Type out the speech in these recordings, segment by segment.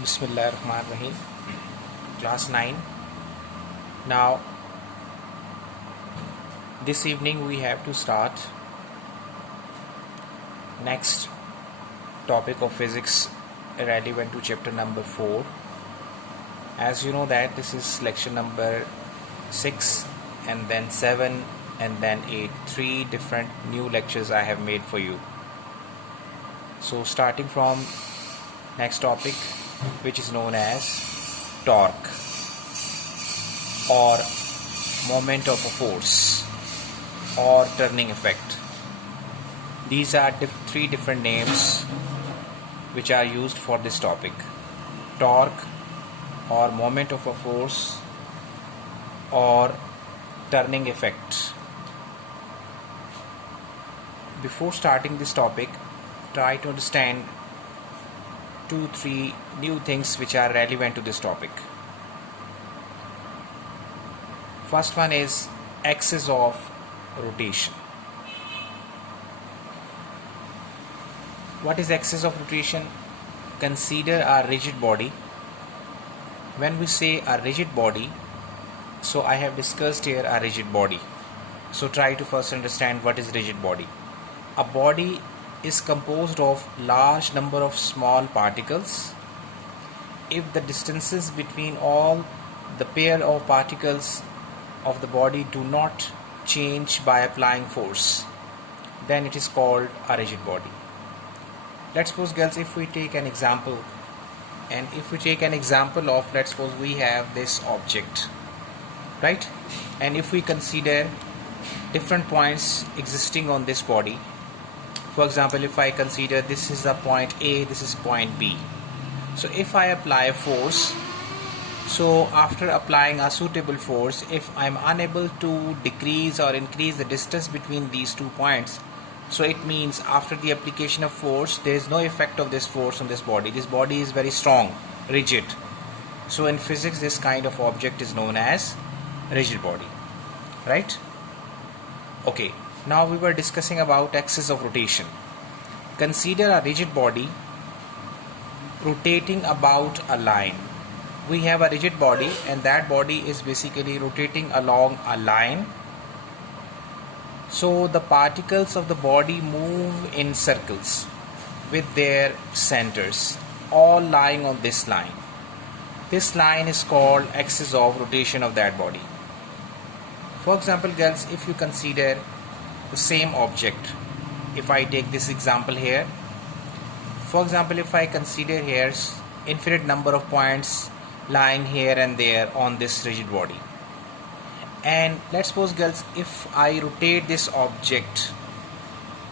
Bismillahirrahmanirrahim. Class 9. Now, this evening we have to start next topic of physics relevant to chapter number 4. As you know that this is lecture number 6 and then 7 and then 8. 3 different new lectures I have made for you. So starting from next topic, which is known as torque or moment of a force or turning effect. These are 3 different names which are used for this topic: torque or moment of a force or turning effect. Before starting this topic, try to understand 2-3 new things which are relevant to this topic. First one is axis of rotation. What is axis of rotation? Consider a rigid body. When we say a rigid body, so I have discussed here a rigid body. So try to first understand what is rigid body. A body is composed of large number of small particles. If the distances between all the pair of particles of the body do not change by applying force, then it is called a rigid body. Let's suppose, girls, if we take an example, and if we take an example of, let's suppose we have this object, right? And if we consider different points existing on this body, for example, if I consider this is the point A, this is point B. So if I apply a force, so after applying a suitable force, if I am unable to decrease or increase the distance between these 2 points, so it means after the application of force, there is no effect of this force on this body. This body is very strong, rigid. So in physics, this kind of object is known as rigid body, right? Okay. Now we were discussing about axis of rotation. Consider a rigid body rotating about a line. We have a rigid body and that body is basically rotating along a line. So the particles of the body move in circles with their centers, all lying on this line. This line is called axis of rotation of that body. For example, girls, if you consider the same object, if I take this example here, for example, if I consider here infinite number of points lying here and there on this rigid body, and let's suppose, girls, if I rotate this object,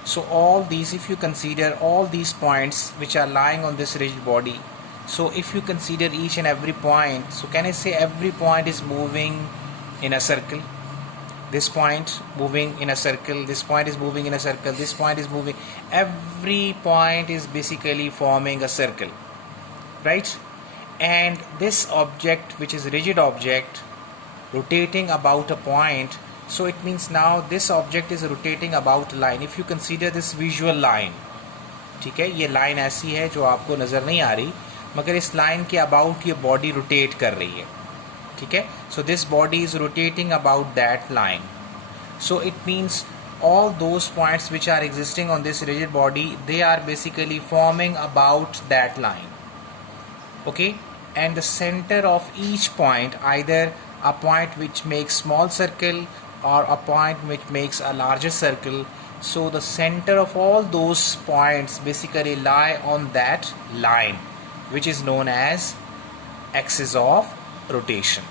so all these, if you consider all these points which are lying on this rigid body, so if you consider each and every point, so can I say every point is moving in a circle? This point moving in a circle, this point is moving in a circle, this point is moving. Every point is basically forming a circle, right? And this object, which is rigid object, rotating about a point, so it means now this object is rotating about a line. If you consider this visual line, ठीक है, ये line ऐसी है जो आपको नज़र नहीं आ रही, मगर इस लाइन के अबाउट ये बॉडी रोटेट कर रही है, ठीक है. So this body is rotating about that line. So it means all those points which are existing on this rigid body, they are basically forming about that line, okay. And the center of each point, either a point which makes small circle or a point which makes a larger circle, so the center of all those points basically lie on that line, which is known as axis of rotation.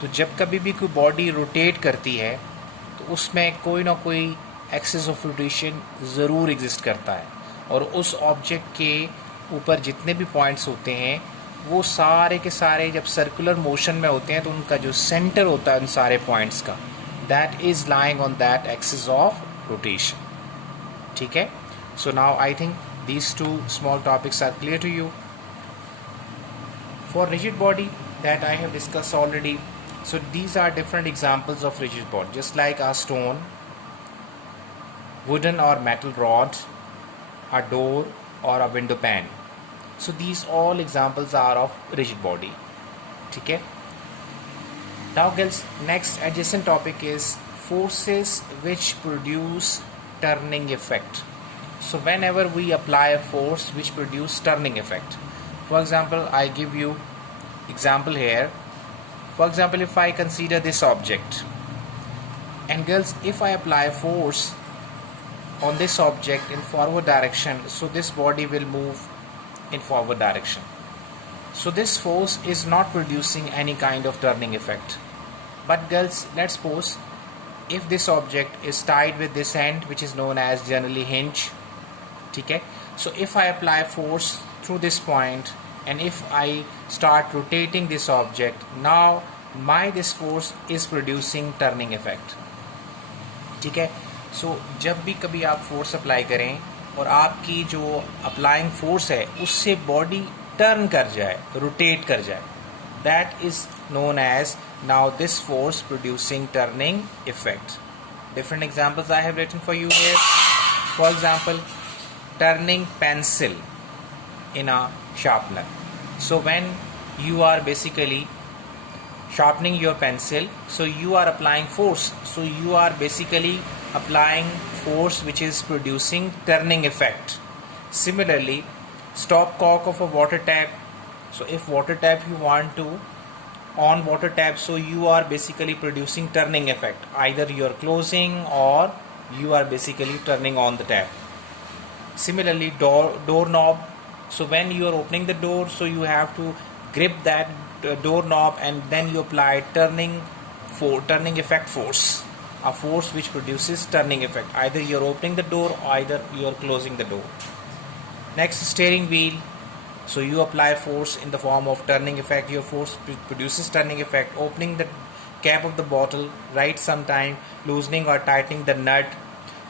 तो जब कभी भी कोई body rotate करती है तो उसमें कोई ना कोई एक्सिस ऑफ रोटेशन ज़रूर एग्जिस्ट करता है, और उस ऑब्जेक्ट के ऊपर जितने भी पॉइंट्स होते हैं वो सारे के सारे जब सर्कुलर मोशन में होते हैं तो उनका जो सेंटर होता है उन सारे पॉइंट्स का, that is lying on that axis of rotation, ठीक है. So now I think these 2 small topics are clear to you. For rigid body, that I have discussed already. So these are different examples of rigid body, just like a stone, wooden or metal rod, a door or a window pane. So these all examples are of rigid body. Okay. Now girls, next adjacent topic is forces which produce turning effect. So whenever we apply a force which produce turning effect, for example, I give you example here. For example, if I consider this object, and girls, if I apply force on this object in forward direction, so this body will move in forward direction. So this force is not producing any kind of turning effect. But girls, let's suppose if this object is tied with this end, which is known as generally hinge. Okay, so if I apply force through this point, and if I start rotating this object, now this force is producing turning effect. ठीक है. सो जब भी कभी आप force apply करें और आपकी जो अप्लाइंग फोर्स है उससे बॉडी टर्न कर जाए, रोटेट कर जाए, that is known as now this force producing turning effect. Different examples I have written for you here. For example, turning pencil in a sharpener. So when you are basically sharpening your pencil, so you are applying force, so you are basically applying force which is producing turning effect. Similarly, stopcock of a water tap. So if water tap you want to on water tap, so you are basically producing turning effect, either you are closing or you are basically turning on the tap. Similarly, doorknob. So when you are opening the door, so you have to grip that doorknob and then you apply turning effect force, a force which produces turning effect, either you are opening the door or either you are closing the door. Next, steering wheel. So you apply force in the form of turning effect. Your force produces turning effect, opening the cap of the bottle, right sometime, loosening or tightening the nut.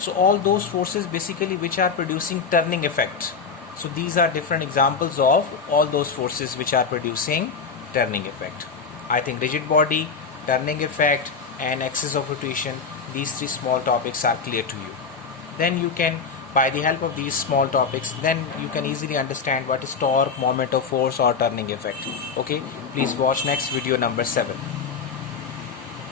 So all those forces basically which are producing turning effect. So these are different examples of all those forces which are producing turning effect. I think rigid body, turning effect and axis of rotation, these three small topics are clear to you. Then you can, by the help of these small topics, then you can easily understand what is torque, moment of force or turning effect. Okay, please watch next video number 7.